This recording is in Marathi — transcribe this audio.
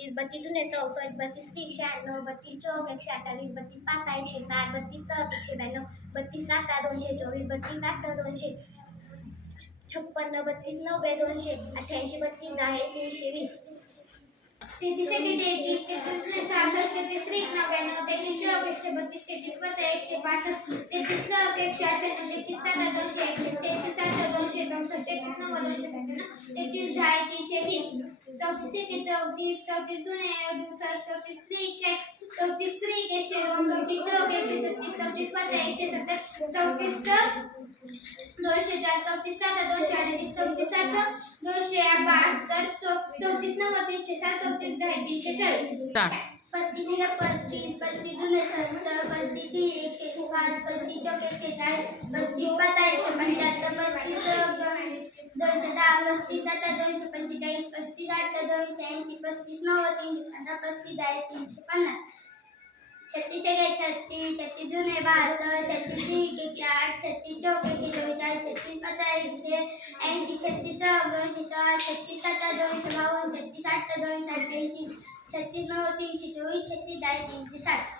बत्तीस बत्तीस जुने चौसष्ट बत्तीस तीन शहाण्णव बत्तीस चौक एकशे अठ्ठावीस बत्तीस पाच एकशे साठ बत्तीस सहक एकशे ब्याण्णव बत्तीस सात दोनशे चोवीस बत्तीस आठ दोनशे छप्पन्न बत्तीस नव्वद दोनशे अठ्ठ्याऐंशी बत्तीस दहा तीनशे वीस. तेहतीस एकेचाळीस तेहतीस तेहतीस सहासष्ट तेहतीस त्रीस नव्याण्णव तेहतीस चौक एकशे बत्तीस तेहतीस पाच एकशे पासष्ट तेहतीस सहक एकशे अठ्ठ्याण्णव तेहतीस सात दोनशे एकतीस तेहतीस आठ दोनशे चौसष्ट तेहतीस नव्वद दोनशे सत्त्याण्णव तेहतीस दहा तीनशे तीस चौतीस एके चौतीस चौतीस दोन चौतीस चौतीस त्रिक एकशे दोन चौतीस चौक एकशे छत्तीस चौतीस पाच एकशे सत्तर चौतीस दोनशे चार चौतीस सात दोनशे अडतीस चौतीस आठ दोनशे बहात्तर चौतीस नव्वद तीनशे सात चौतीस दहा तीनशे चाळीस. पस्तीस एक पस्तीस पस्तीस दोन सत्तर पस्तीस तीन एकशे पाच पस्तीस चौक एकशे चाळीस पस्तीस पाच एकशे पंच्याहत्तर पस्तीस दोन- दोनशे दहा पस्तीस सात दोनशे पंचेचाळीस दोनशे ऐंशी पस्तीस नव्वद तीनशे पंधरा पस्तीस दहा तीनशे पन्नास. छत्तीस एक छत्तीस छत्तीस दोन बहात्तर छत्तीस तीन एक आठ छत्तीस चौक एक छत्तीस पाच एकशे ऐंशी छत्तीस सहा दोनशे सहा छत्तीस सत्तर दोनशे बावन्न छत्तीस आठ दोनशे अठ्ठ्याऐंशी छत्तीस नऊ तीनशे चोवीस छत्तीस दहा तीनशे साठ.